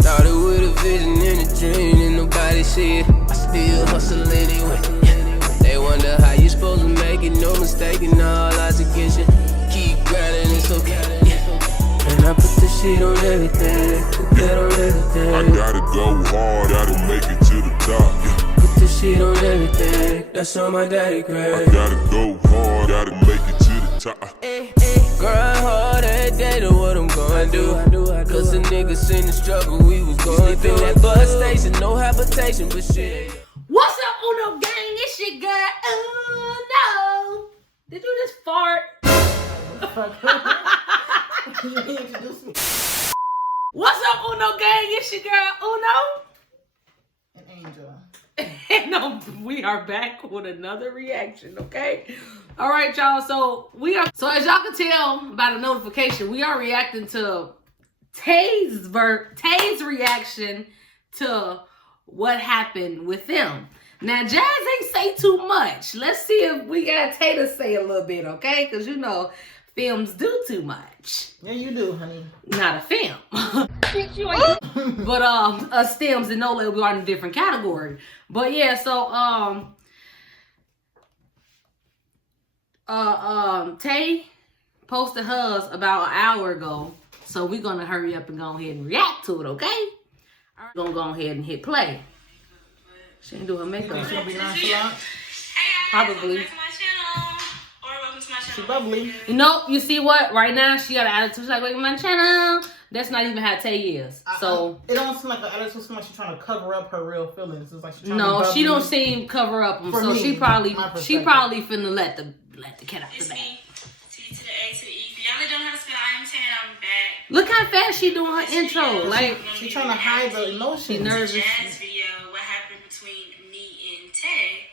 Started with a vision and a dream and nobody see it. I still hustle anyway. They wonder how you supposed to make it, no mistake and all odds against you. Keep grinding, it's okay. And I put the shit on everything, put that on everything. I gotta go hard, gotta make it to the top. Put the shit on everything, that's on my daddy grave. I gotta go hard, gotta make it to the top. Grind hard every day to what I'm gonna do. Cause the niggas in the struggle we was going through. That bus station, no habitation, but shit. What's up, Uno gang? It's your girl. Oh no! Did you just fart? What's up, Uno gang? It's your girl Uno. An angel. No, we are back with another reaction, okay? All right, y'all. So as y'all can tell by the notification, we are reacting to TAE's reaction to what happened with them. Now, Jazz ain't say too much. Let's see if we got TAE to say a little bit, okay? Because you know, films do too much. Yeah, you do, honey. Not a film. But us films and no label are in a different category. But yeah, so TAE posted hers about an hour ago. So we're gonna hurry up and go ahead and react to it, okay? We're gonna go ahead and hit play. She ain't doing her makeup. She'll be nonchalant. Probably. She bubbly. You know, you see what? Right now, she got an attitude. She's like, wait, my channel. That's not even how TAE is. So it don't seem like an attitude. It seems like she's trying to cover up her real feelings. It's like she's trying to no, be she don't seem cover up them. So she probably finna let the cat out the bag. T to the A to the E. Y'all that don't have to spell I am 10, I'm back. Look how fast she doing her intro. Like she's trying to hide the emotion. She nervous. Jazz video, what happened between me and TAE.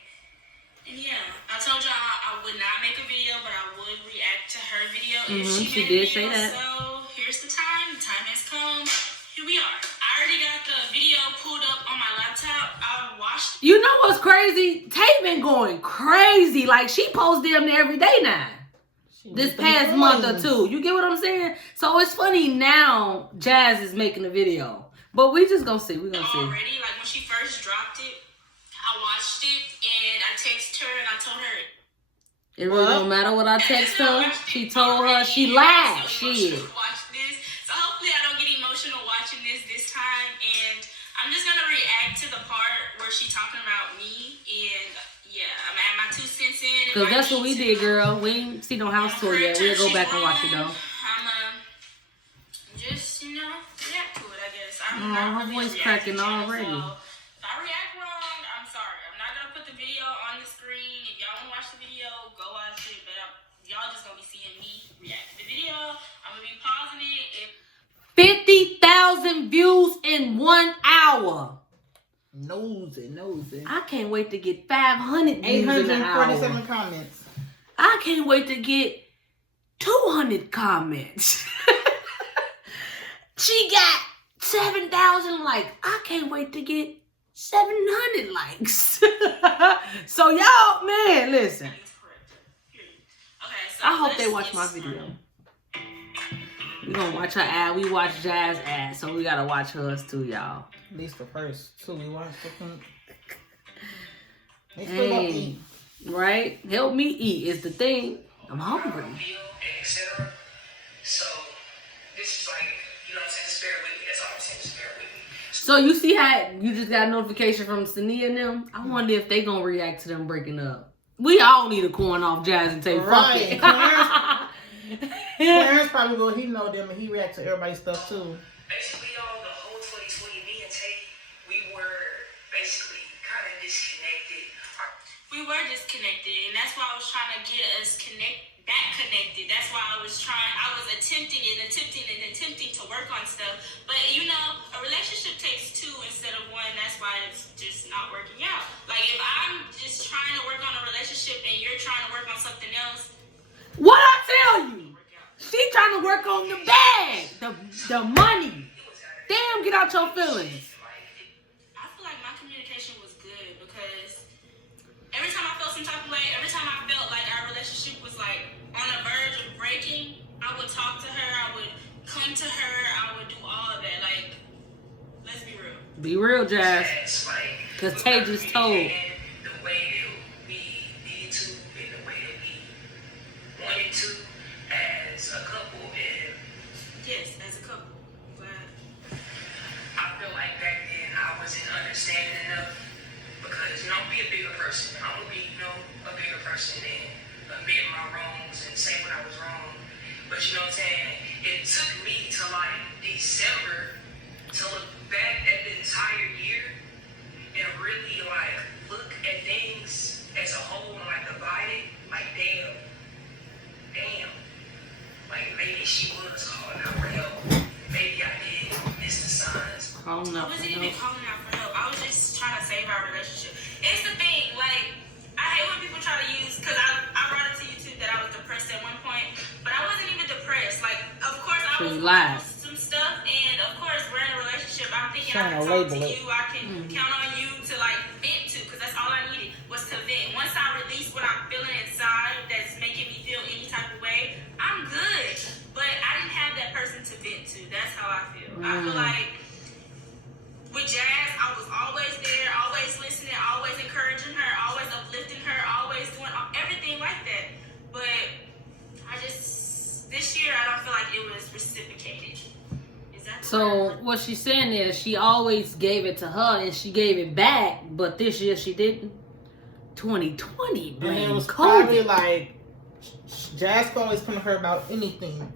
And yeah, I told y'all I would not make a video, but I would react to her video if she did made a video. say that. So here's the time. The time has come. Here we are. I already got the video pulled up on my laptop. I watched. You know what's crazy? TAE been going crazy. Like she posts them every day now. This past month or two. You get what I'm saying? So it's funny now Jazz is making a video. But we just gonna see. We gonna see. Already, like when she first dropped it, I watched it and I texted her and I told her. It really don't matter what I text her. She told her she lied. She watch this. So hopefully I don't get emotional watching this time. And I'm just gonna react to the part where she talking about me. And yeah, I'm at my 2 cents in. Cause that's what we did, girl. We ain't see no house tour yet. We'll go back and watch it though. I'm just, you know, react to it, I guess. Her voice cracking already. So if I react wrong, I'm sorry. I'm not gonna put the video on the screen. If y'all wanna watch the video, go watch it. But y'all just gonna be seeing me react to the video. I'm gonna be pausing it. 50,000 views in 1 hour. Nosy. I can't wait to get 500 views in an hour. 847 comments. I can't wait to get 200 comments. She got 7,000 likes. I can't wait to get 700 likes. So y'all, man, listen. Okay, so I hope they watch my video. We gonna watch her ad. We watch Jazz ad, so we gotta watch hers too, y'all. At least the first two we watched. Hey, right? Help me eat is the thing. I'm hungry. Etc. So this is like, you know what I'm saying, just bear with me. That's all I'm saying, just bear with me. So you see how you just got a notification from Sania and them? I wonder if they gonna react to them breaking up. We all need a corn off Jazz and take fuck it. Clarence probably will. He know them and he react to everybody's stuff too. Basically, y'all, the whole 2020, me and TAE, we were basically kind of disconnected. We were disconnected, and that's why I was trying to get us back connected. That's why I was attempting to work on stuff. But you know, a relationship takes two instead of one. That's why it's just not working out. Like if I'm just trying to work on a relationship and you're trying to work on something else. What I tell you? She trying to work on the bag, the money. Damn, get out your feelings. I feel like my communication was good because every time I felt some type of way, every time I felt like our relationship was like on the verge of breaking, I would talk to her, I would come to her, I would do all of that. Like Let's be real. Be real, Jazz. Jazz, like, Because Tay just told. the way that we needed to and the way that we wanted to as a couple. And Yes, as a couple. Glad. I feel like back then I wasn't understanding enough because, you know, I'm be a bigger person. I want to be, you know, a bigger person and admit my wrongs and say when I was wrong. But you know what I'm saying? It took me to like December to look back at the entire year and really like look at things as a whole and like divide it. Like damn. Like maybe she was calling out for help. Maybe I did miss the signs. I don't know. I wasn't even calling out for help. I was just trying to save our relationship. It's the thing, like, I hate when people try to use, because I brought it to you too that I was depressed at one point, but I wasn't even depressed. Like, of course, I was going through some stuff, and of course, we're in a relationship. I'm thinking I can talk to you, I can count on you to, like, vent to, because that's all I needed was to vent. Once I release what I'm feeling inside that's making me feel any type of way, I'm good. But I didn't have that person to vent to. That's how I feel. I feel like with Jazz, I was always there, always listening, always encouraging her, always uplifting her, always doing everything like that. But this year, I don't feel like it was reciprocated. Is that So what she's saying is she always gave it to her and she gave it back, but this year she didn't. 2020, And it was COVID. probably like Jazz can always come to her about anything.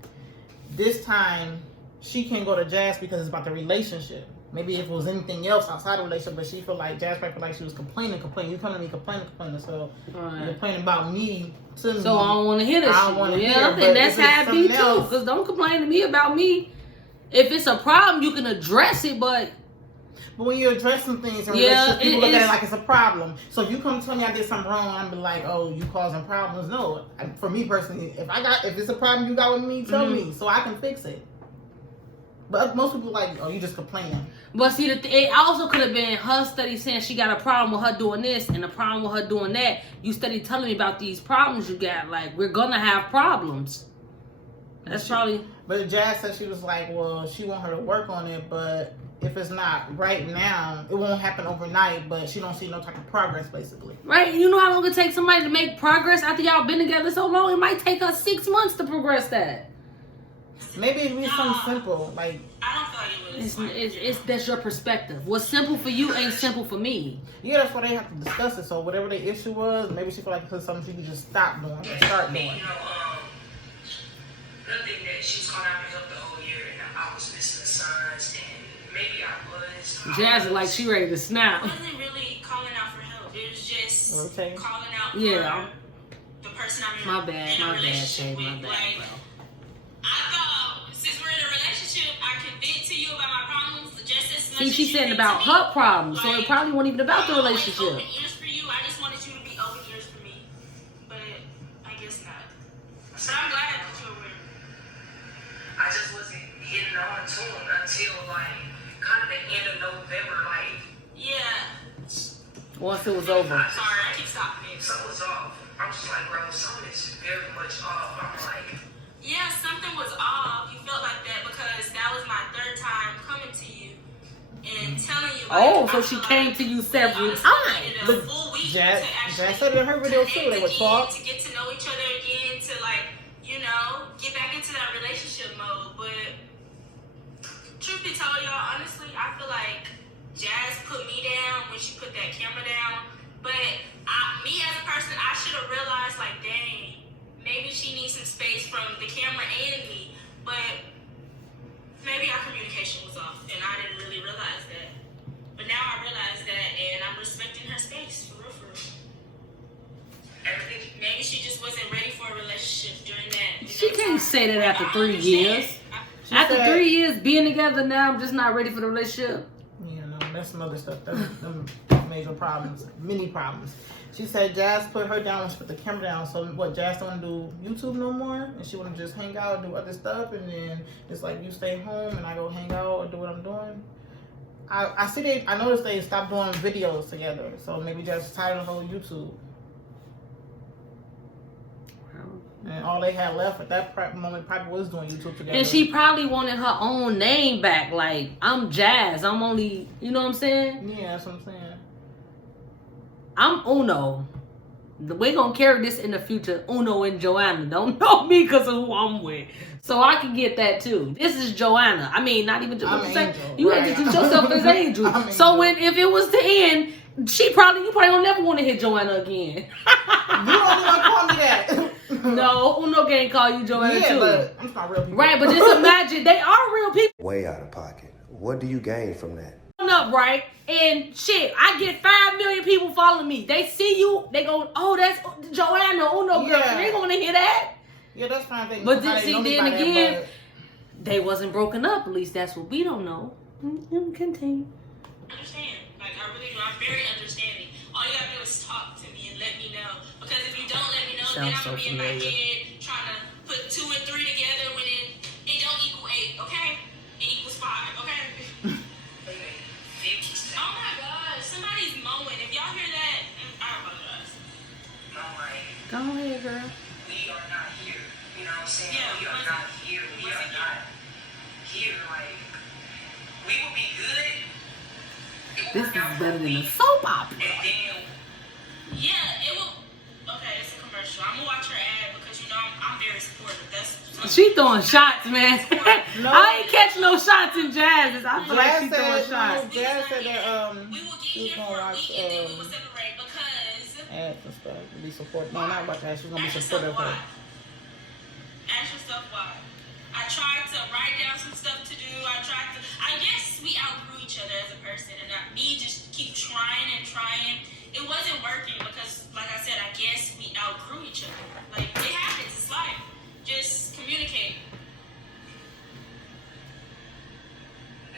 This time she can't go to Jazz because it's about the relationship. Maybe if it was anything else outside the relationship, but she feel like Jazz might feel like she was complaining. You come to me complaining. So you're complaining about me to me. So I don't want to hear this I don't shit. wanna hear Yeah, it, and but that's if it's how it be something too. else- Because don't complain to me about me. If it's a problem, you can address it, but when you're addressing things in Yeah, relationships, people look at it's- it like it's a problem. So if you come tell me I did something wrong, I'm be like, oh, you causing problems. No, for me personally, if it's a problem you got with me, tell me so I can fix it. But most people like, oh, you just complaining. But see, it also could have been her study saying she got a problem with her doing this and a problem with her doing that. You study telling me about these problems you got. Like, we're gonna have problems. That's probably. But Jazz said she was like, well, she want her to work on it, but if it's not right now, it won't happen overnight. But she don't see no type of progress, basically. Right? You know how long it takes somebody to make progress after y'all been together so long? It might take us 6 months to progress that. Maybe it'd be something simple, like. I don't feel like it was. It's that's your perspective. What's simple for you ain't simple for me. Yeah, that's why they have to discuss it. So whatever the issue was, maybe she feel like it's something she could just stop doing or start doing. You know, another thing that she was calling out for help the whole year, and I was missing the signs, and maybe I was. Jazz is like she ready to snap. It wasn't really calling out for help. It was just Okay. calling out Yeah. for the person I'm in, My bad, in a my bad, relationship Tay, my with. bad, Like, bro. I thought since we're in a relationship, I can vent to you about my problems just as much See, as she you said vent about to me. her problems, so it Like, probably wasn't even about the I always relationship. open ears for you. I just wanted you to be open ears for me, but I guess not. So I'm glad that you're aware. I just wasn't hitting on to him until like kind of the end of November. Like Yeah. Once it was over. Sorry, I keep stopping it. something was off. I'm just like, bro, something is very much off. I'm like, Yeah, something was off. You felt like that because that was my third time coming to you and telling you. Like, Oh, so I she feel came like to you we several honestly times. needed a But full week Jazz to actually said it in her video too. They would connect talk. again, to get to know each other again, to like, you know, get back into that relationship mode. But truth be told, y'all, honestly, I feel like Jazz put me down when she put that camera down. But me as a person, I should have realized, like, dang, maybe she needs some space from the camera and me. But maybe our communication was off, and I didn't really realize that. But now I realize that, and I'm respecting her space, for real, for real. everything. Maybe she just wasn't ready for a relationship during that. You She know, can't time. say that after I 3 understand. years. She After said- 3 years being together now, I'm just not ready for the relationship. You know, that's some other stuff. That's them major problems, many problems. She said Jazz put her down when she put the camera down. So what, Jazz don't want to do YouTube no more? And she want to just hang out and do other stuff? And then it's like you stay home and I go hang out or do what I'm doing? I noticed they stopped doing videos together. So maybe Jazz is tired of the whole YouTube. And all they had left at that moment probably was doing YouTube together. And she probably wanted her own name back. Like, I'm Jazz. I'm only, you know what I'm saying? Yeah, that's what I'm saying. I'm Uno. We're going to carry this in the future. Uno and Joanna. Don't know me because of who I'm with. So I can get that too. This is Joanna. I mean, not even Joanna. You had to introduce yourself as Angel. So if it was to end, you probably don't never want to hit Joanna again. You don't even call me that. No, Uno can't call you Joanna too. But I'm not real people. Right, but just imagine they are real people. Way out of pocket. What do you gain from that? Up, right? And shit, I get 5 million people following me. They see you, they go, oh, that's Joanna, Uno girl. They gonna hear that. Yeah, that's fine. But then again, they wasn't broken up. At least that's what we don't know. Continue. Understand. Like, I really do. I'm very understanding. All you gotta do is talk to me and let me know. Because if you don't let me know, then I'm gonna be in my head trying to put 2 and 3 together when it don't equal 8, okay? It equals 5, okay? Oh my gosh, somebody's mowing. If y'all hear that, I apologize. No, like, Go ahead, girl. we are not here. You know what I'm saying? Yeah, we are not here. We are not here. Like, we will be good. This is better than a soap opera. And then, Yeah, it will. Okay, it's a commercial. I'm gonna watch her ad because you know I'm very supportive. That's She throwing shots, man. I ain't catch no shots in Jazz. I feel like she throwing shots. Jazz said that we will get she was here gonna for a watch week and then we will separate because ads and stuff. Be supportive. No, not about that. She's gonna be ask yourself supportive of why. her. Ask yourself why. I tried to write down some stuff to do. I guess we outgrew each other as a person, and me just keep trying and trying. It wasn't working because, like I said, I guess we outgrew each other. Like, it happens. It's life. Just communicate.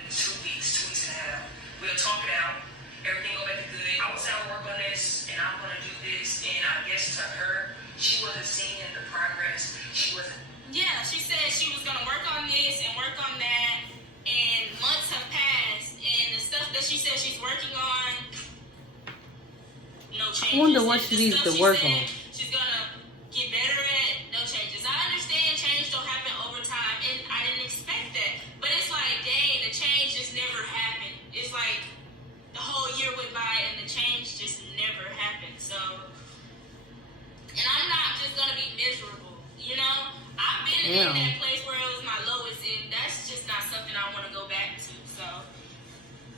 2 weeks and a half. We'll talk it out. Everything go back to good. I was out work on this, and I'm gonna do this. And I guess to her, she wasn't seeing the progress. She wasn't. Yeah, she said she was gonna work on this and work on that, and months have passed, and the stuff that she said she's working on, no changes. I wonder what she The needs stuff to work said on. She's gonna get better at, no changes. I understand change don't happen over time, and I didn't expect that, but it's like, dang, the change just never happened. It's like the whole year went by and the change just never happened. So, and I'm not just gonna be miserable, you know? I've been in that place where it was my lowest, and that's just not something I want to go back to. So,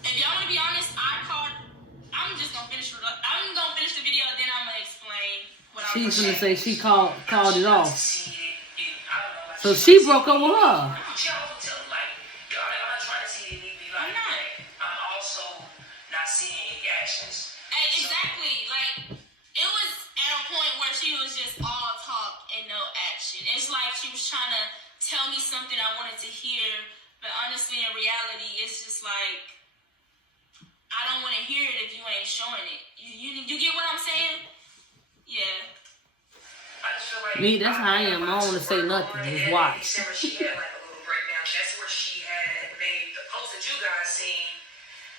if y'all want to be honest, I'm just gonna finish. I'm gonna finish the video, then I'm gonna explain what I was She's gonna gonna say she called it off. See it. I don't know. Like, So she broke up with her. She always tell them, like, yo, I'm not trying to see it be like that. I'm also not seeing any actions. Hey, exactly. Like, it was at a point where she was just all talk and no action. It's like she was trying to tell me something I wanted to hear, but honestly, in reality, it's just like, I don't want to hear it if you ain't showing it. You get what I'm saying? Yeah. I just feel like Me, that's how I am. I don't want to say nothing. Just watch. December, she had like a little breakdown. That's where she had made the post that you guys seen.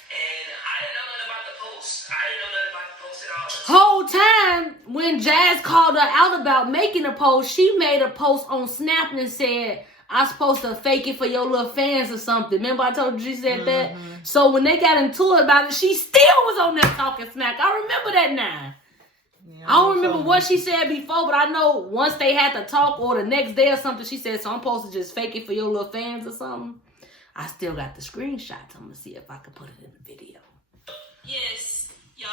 And I didn't know nothing about the post. I didn't know nothing about the post at all. Whole time when Jazz called her out about making a post, she made a post on Snap and said, I'm supposed to fake it for your little fans or something. Remember I told you she said that? So when they got into it about it, she still was on there talking smack. I remember that now. Yeah, I don't remember what she said before, but I know once they had to talk or the next day or something, she said, so I'm supposed to just fake it for your little fans or something. I still got the screenshots. I'm going to see if I can put it in the video. Yes, y'all.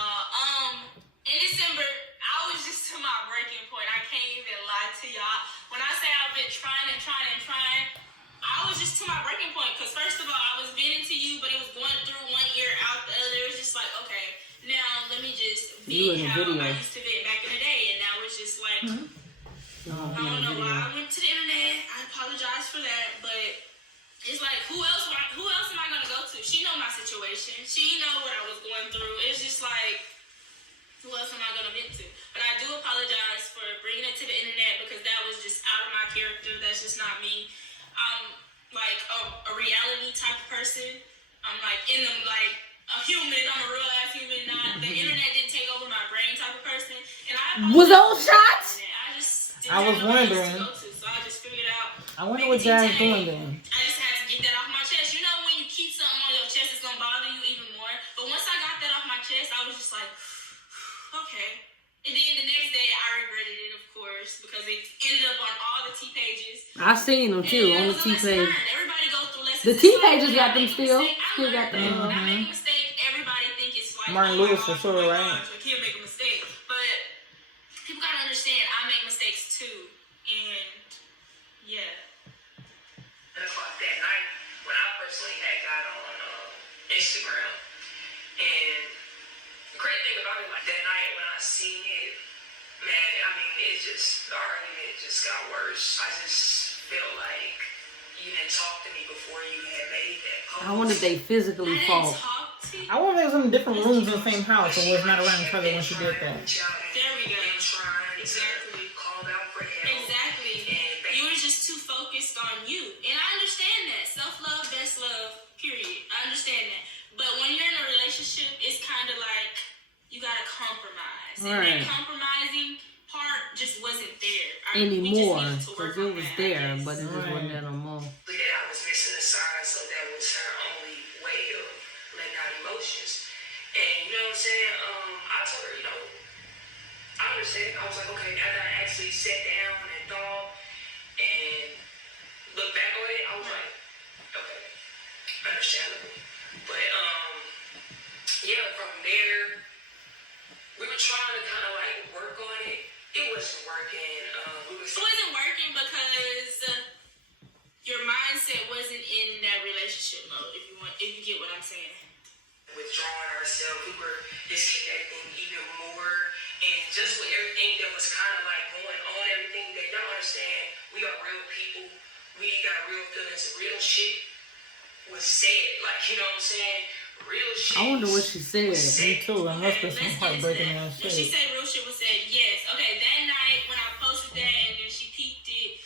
In December, I was just to my breaking point. I can't even lie to y'all. When I say I've been trying, I was just to my breaking point. Because first of all, I was venting to you, but it was going through one ear, out the other. It was just like, okay, now let me just vent how I used to vent back in the day. And now it's just like, I don't know why I went to the internet. I apologize for that, but it's like, who else am I gonna go to? She know my situation. She know what I was going through. It's just like, who else am I gonna vent to? But I do apologize for bringing it to the internet because that was just out of my character. That's just not me. I'm like a reality type of person. I'm like a human. I'm a real ass human. Not the internet didn't take over my brain type of person. And I Was those shots? I just I was wondering. So I just figured out. I wonder what Jazz is doing then. I just had to get that off my chest. You know, when you keep something on your chest, it's gonna bother you even more. But once I got that off my chest, I was just like, okay. And then the next day, I regretted it, of course, because it ended up on all the T pages. I seen them too on the T page. Everybody goes through lessons. The T pages got them still. Still got them. When I make a mistake, everybody think it's like Martin Lewis for sure, right? I can't make a mistake, but people gotta understand I make mistakes too, and yeah. That's why that night when I personally had got on Instagram, and the great thing about it, like that night when I seen it, man, I mean, the argument just got worse. I just felt like you didn't talk to me before you had made that post. I wonder if they physically fought. I wonder if they was in different rooms in the same house or was not around each other when she did that. There we go. Exactly. Called out for help. Exactly. You were just too focused on you. And I understand that. Self-love, best love, period. I understand that. But when you're in a relationship, it's kind of like you got to compromise. Right. And that compromising part just wasn't there. Anymore. Because it was there, but it just wasn't there no more. That I was missing a side, so that was her only way of letting out emotions. And you know what I'm saying? I told her, you know, I understand. I was like, okay, after I actually sat down and thought and looked back on it, I was like, okay, understandable. But yeah, from there, we were trying to kind of like work on it. It wasn't working. It wasn't working because your mindset wasn't in that relationship mode. If you get what I'm saying. Withdrawing ourselves, we were disconnecting even more, and just with everything that was kind of like going on, everything they don't understand, we are real people. We got real feelings. Real shit was said, like, you know what I'm saying? Real shit. I wonder what she said. Me too. And must be some heartbreaking ass When she shit. said real shit was said, yes. Okay, that night when I posted that and then she peeped it,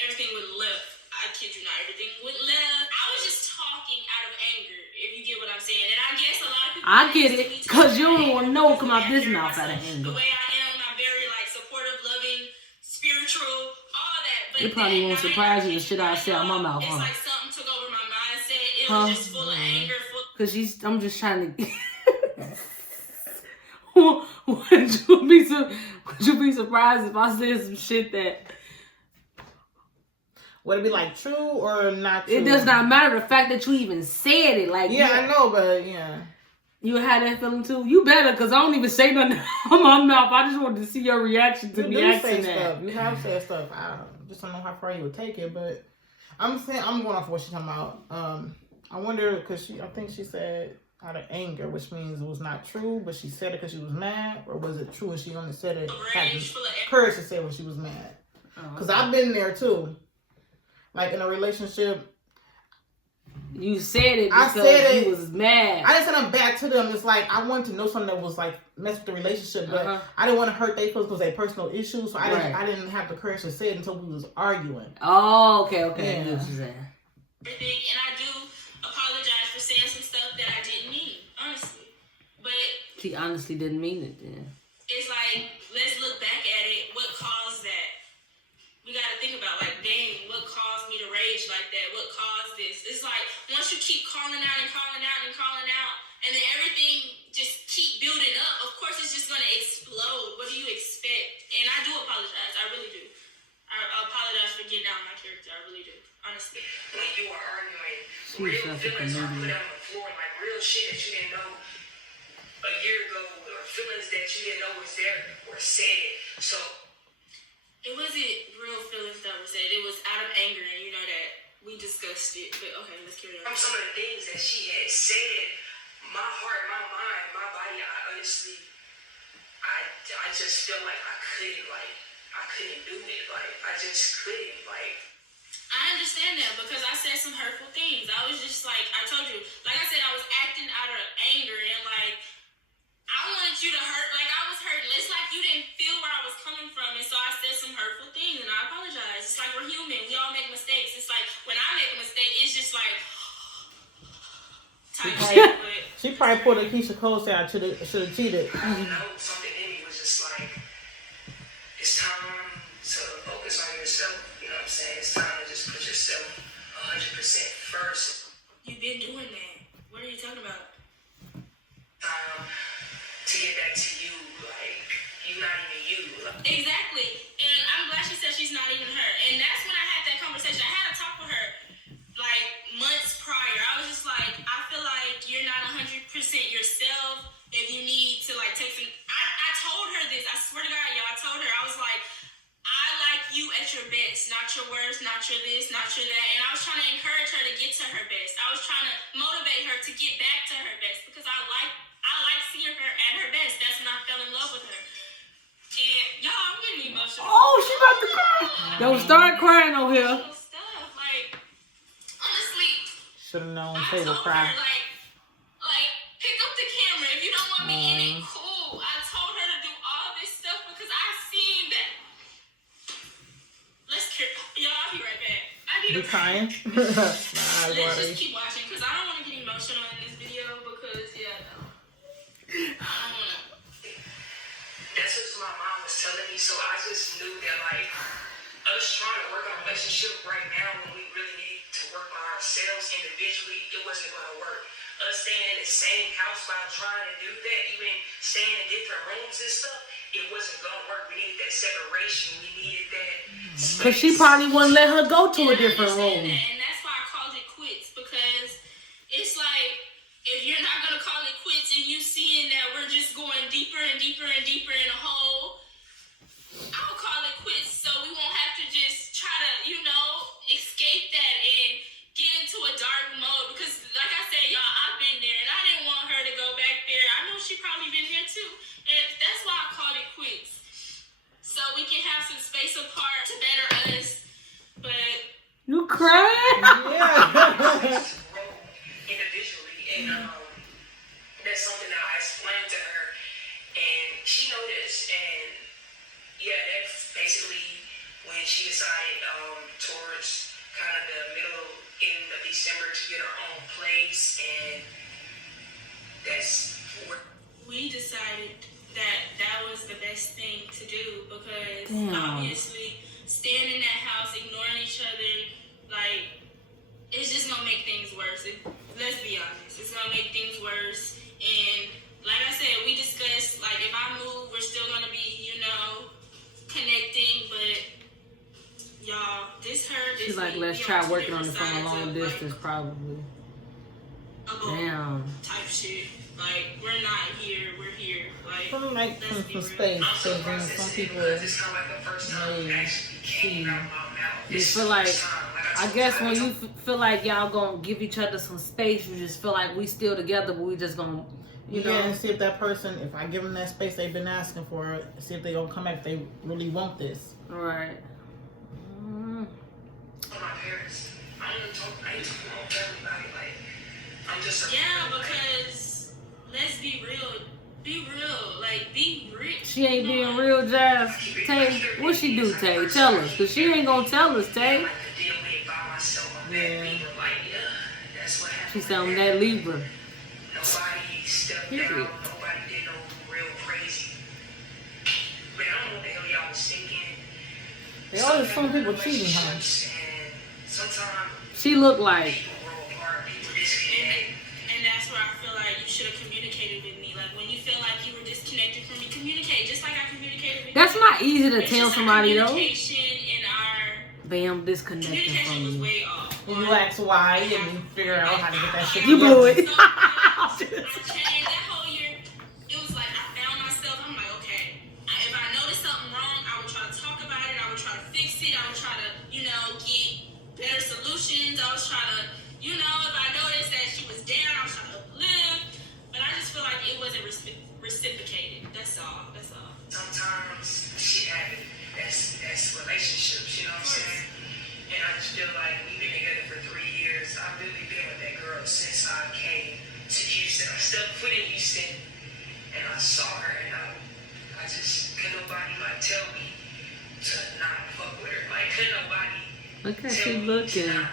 everything went left. I kid you not, everything went left. I was just talking out of anger, if you get what I'm saying. And I guess a lot of people... I get it, because you don't want to know come out this mouth out of anger. The way I am, I'm very like supportive, loving, spiritual, all that. But It probably won't surprise you the shit I say out my mouth, it's huh? like something took over my mindset. It was just full of anger, Because I'm just trying to... would you be surprised if I said some shit that... Would it be like true or not true? It does not matter the fact that you even said it. Like, Yeah, I know, but yeah. You had that feeling too? You better, because I don't even say nothing on my mouth. I just wanted to see your reaction to You me do asking say that. stuff. You have said stuff. I just don't know how far you would take it, but I'm going off of what she's talking about. I wonder, because I think she said out of anger, which means it was not true, but she said it because she was mad, or was it true and she only said it had the courage to say it when she was mad? Because I've been there too. Like in a relationship, you said it because you was mad. I didn't send them back to them. It's like I wanted to know something that was like mess with the relationship, but I didn't want to hurt their feelings because they personal issues. So I didn't have the courage to say it until we was arguing. Oh, okay. Yeah. I know what you're saying. And I do apologize for saying some stuff that I didn't mean, honestly. But She honestly didn't mean it then. it's like, let's look back at it. What caused that? We got to think about, like, dang, what caused me to rage like that? What caused this? It's like, once you keep calling out and calling out and calling out, and then everything just keep building up, of course it's just going to explode. What do you expect? And I do apologize. I really do. I apologize for getting out of my character. I really do. Honestly. When you are arguing, real feelings are put on the floor, like real shit that you didn't know a year ago, or feelings that you didn't know was there were said. So it wasn't real feelings that were said. It was out of anger, and you know that. We discussed it. But okay, let's carry on. from some of the things that she had said, my heart, my mind, my body, I honestly, I just felt like I couldn't do it. Like, I just couldn't, like. I understand that because I said some hurtful things. I was just like, I told you, like I said, I was acting out of anger and like, I wanted you to hurt, like I was hurting. It's like you didn't feel where I was coming from, and so I said some hurtful things, and I apologize. It's like we're human. We all make mistakes. It's like when I make a mistake, it's just like type shit. But She probably pulled a Keisha Cole say I should have cheated. I don't know, something in me was just like, it's time to myself 100% first. You've been doing that. What are you talking about? To get back to you, like, you're not even you. Exactly. And I'm glad she said she's not even her. And that's when I had that conversation. I had a talk with her like months prior. I was just like, I feel like you're not 100% yourself. If you need to like take some, I told her this. I swear to God, y'all, I told her, I was like, I like you at your best, not your worst, not your this, not your that. And I was trying to encourage her to get to her best. I was trying to motivate her to get back to her best because I like seeing her at her best. That's when I fell in love with her. And y'all, I'm getting emotional. Oh, she about to cry. Don't start crying over here. Stuff. Like, honestly, Should have known I Tay would told cry. her, like, pick up the camera. If you don't want me in it, cool. I told her to do all this stuff because I seen that. Y'all, I'll be right back. You crying? Let's just keep watching because I don't want to get emotional in this video because, yeah, no. I don't want to. That's what my mom was telling me, so I just knew that, like, us trying to work on a relationship right now when we really need to work on ourselves individually, it wasn't going to work. Us staying in the same house while trying to do that, even staying in different rooms and stuff, it wasn't going to work. We needed that separation. We needed that space. Because she probably wouldn't let her go to a different room. And that's why I called it quits because it's like, if you're not going to call it quits and you seeing that we're just going deeper and deeper and deeper in a hole, I'll call it quits so we won't have to just try to, escape that and get into a dark mode. Because like I said, y'all, I've been there and I didn't want her to go back there. I know she probably been there too. And that's why I called it quits. So we can have some space apart to better us. But You crying? Yeah. Individually, and that's something that I explained to her, and she noticed, and yeah, that's basically when she decided towards kind of the end of December to get her own place, and that's where we decided that was the best thing to do because obviously staying in that house, ignoring each other, like, it's just gonna make things worse. Let's be honest, it's gonna make things worse. And like I said, we discussed, like, if I move, we're still gonna be, connecting. But y'all, this hurt. She's like, let's try working on it from a long distance, probably. Damn. Type shit. Like, we're not here, we're here. Like, Some like some space, because then some people may see. You feel like, I guess when you feel like y'all gonna give each other some space, you just feel like we still together, but we just gonna, and see if that person, if I give them that space they've been asking for, see if they gonna come back if they really want this. Right. my parents. I ain't talking about everybody. Like, I'm just because let's be real. Be real. Like, be rich. She ain't being real, Jazz. Tay, what she do, Tay? Tell us, because she ain't gonna tell us, Tay. Yeah. That's what happened. She sound that Libra. Nobody stepped down. Nobody did no real crazy. Man, I don't know what the hell y'all was thinking. They always some people cheating, huh? And sometimes She look like. people grow apart. People disconnect. And that's where I feel like you should have communicated with me. Like, when you feel like you were disconnected from me, communicate. Just like I communicated with That's you. not easy to It's tell just our somebody, though. communication and our Bam, disconnecting communication from was you. way off. And you ask why, and you figure out how to get that shit You blew it. So, I changed that whole year. It was like I found myself. I'm like, okay, if I noticed something wrong, I would try to talk about it. I would try to fix it. I would try to, get better solutions. I was trying to, if I noticed that she was down, I was trying to uplift. But I just feel like it wasn't reciprocated. That's all. That's all. Sometimes shit happens. That's relationships, you know what I'm saying? And I just feel like we've been together for 3 years. I've really been with that girl since I came to Houston. I stepped foot in Houston and I saw her, and I just couldn't nobody tell me to not fuck with her. Like, couldn't nobody Look how tell she me looking. to not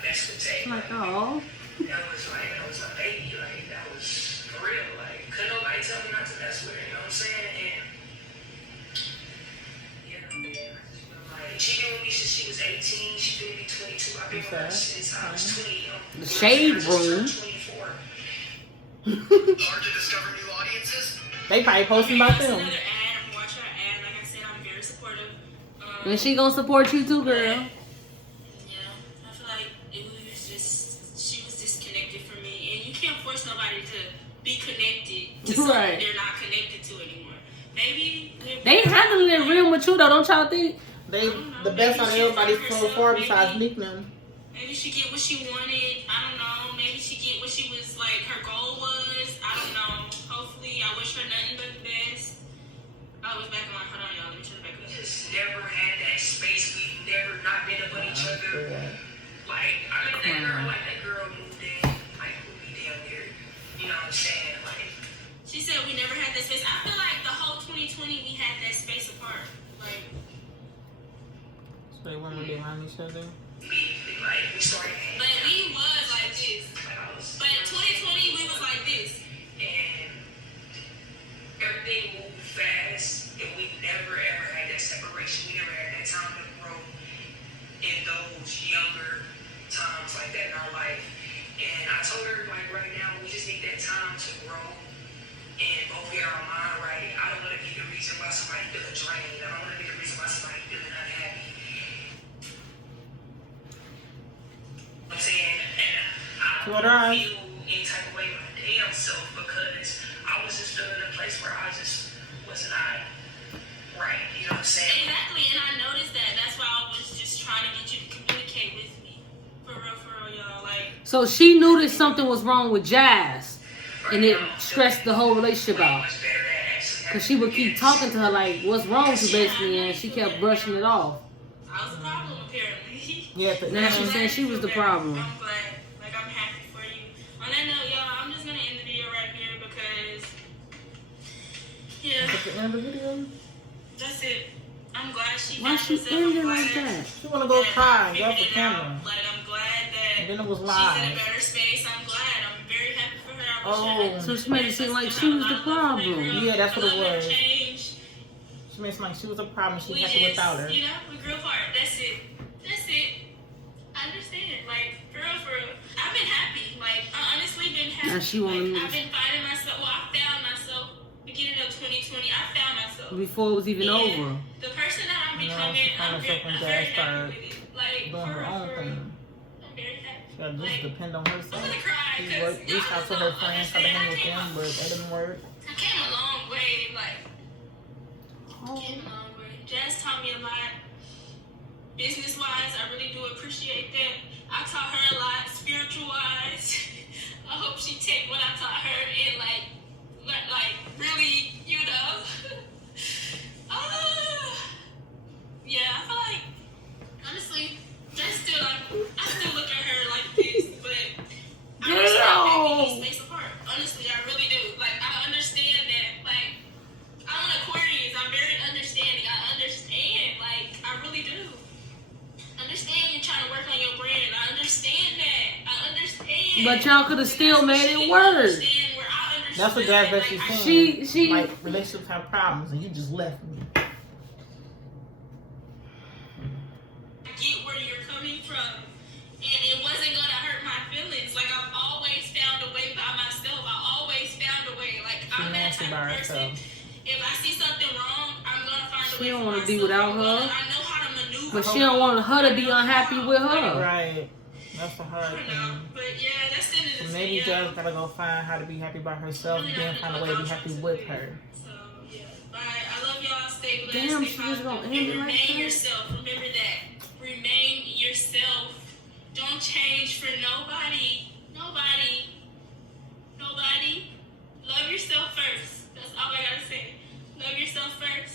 mess with Tay. Like, oh. That was a baby. Like, that was for real. Like, couldn't nobody tell me not to mess with her, you know what I'm saying? And yeah, man, I just feel like she been with me since she was 18. She's gonna be 22 too. I've been with her since I was 20. The shade room. 24. Hard to discover new audiences? They probably posting about That's them. another ad. I'm watching her ad. Like I said, I'm very supportive. And she gonna support you too, girl. Yeah, I feel like it was just, she was disconnected from me. And you can't force nobody to be connected to something Right. they're not connected to anymore. Maybe They handling it real mature though, don't y'all think? They the best out of everybody so far besides Nick them. Maybe she get what she wanted. I don't know. Maybe she get what she was like her goal was. I don't know. Hopefully, I wish her nothing but the best. I was back on. Hold on, y'all. Let me turn it back up. Just never had that space. We've never not been above each other. Like, I met that girl moved in, like, who be down there. You know what I'm saying? Like, She said we never had that space. I feel like the whole 2020 we had that space apart. Like, So they want to be around each other. we started hanging but out. we was like this. Like, I was, But 2020 we was like this. and everything moved fast, and we never ever had that separation. We never had that time to grow in those younger times like that in our life. And I told her, like, right now, we just need that time to grow and both get our mind right. I don't want to be the reason why somebody feeling drained. I don't want to be the reason why somebody feeling unhappy. I'm saying, and I What don't I- feel any type of way my damn self because I was just feeling in a place where I just was not right. You know what I'm saying? Exactly, and I noticed that. That's why I was just trying to get you to communicate with me. For real, y'all. Like, So she knew that something was wrong with Jazz, and it stressed the whole relationship out. Much better at actually Cause she would keep talking to her like, "What's wrong with you?" basically, and she kept brushing it off. I was a problem apparently. Yeah, but Now she said she was the problem. I'm glad. Like, I'm happy for you. On that note, y'all, I'm just gonna end the video right here because, yeah, at the end of the video, that's it. I'm glad she Why found she herself. ended I'm like glad that? she want to go that cry I and get off the figured it out. camera. Like, I'm glad that And then it was she's in a live. better space. I'm glad. I'm very happy for her. I wish Oh. her So she made it seem like she was the problem. Yeah, that's what it was. Change. She made it seem like she was a problem. She We had to just, without her. you know, we grew apart. That's it. That's it. I understand. Like, for real. I've been happy. Like, I honestly been happy. Now she wanna like, lose. I've been finding myself. Well, I found myself beginning of 2020. I found myself. Before it was even And over. the person that I'm You know, becoming, she found I'm herself when very Jazz happy started with it. Like, doing her own for real. thing. I'm very happy. She gotta just Like, depend on I'm herself. gonna cry She because worked, reached out to her friends, tried to hang with them, but that didn't work. I came a long way. Like, came a long way. Jazz taught me a lot. Business wise, I really do appreciate that. I taught her a lot. Spiritual wise, I hope she take what I taught her and like really, you know. Yeah, I feel like honestly, that's still like I still look at her like this, but I understand that we need space apart. Honestly, I really do. Like, I understand that. Like, I'm an Aquarius. I'm very understanding. I understand. Like, I really do. Understand you're trying to work on your brand. I understand that. I understand. But y'all could have still made it work. That's what Jazz basically saying. She Like, relationships have problems and you just left me. Get where you're coming from, and it wasn't gonna hurt my feelings. Like, I've always found a way by myself. I always found a way. Like, I'm that nasty type by of person. herself. If I see something wrong, I'm gonna find a way. She don't for wanna be myself. without her. I know how to maneuver. but she don't want her to be unhappy with her. Right. That's the hard I don't know, thing. but yeah, that's the end of So this maybe video. Jazz gotta go find how to be happy by herself, then find a way to be happy with her. So yeah, bye. I love y'all. Stay blessed. Damn, stay she just gonna positive, end and it like remain that? yourself. Remember that. Remain yourself. Don't change for nobody. Nobody. Love yourself first. That's all I gotta say. Love yourself first.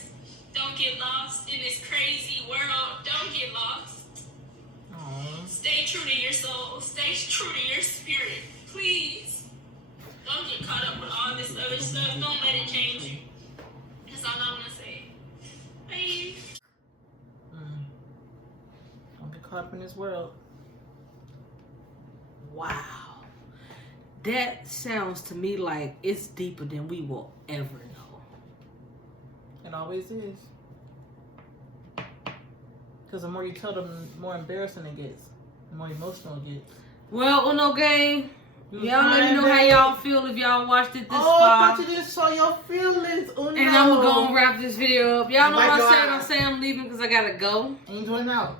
Don't get lost in this crazy world. Don't get lost. Aww. Stay true to your soul. Stay true to your spirit. Please. Don't get caught up with all this other stuff. Don't let it change you. That's all I want to say. Bye. Don't get caught up in this world. Wow. That sounds to me like it's deeper than we will ever know. It always is. Because the more you tell them, the more embarrassing it gets. The more emotional it gets. Well, Uno gang, You y'all let me know how crying, y'all feel if y'all watched it this I far. thought you didn't show your feelings, Uno. And I'm gonna go and wrap this video up. Y'all know Wipe what your I said. eyes. I say I'm leaving because I gotta go. Ain't doing out.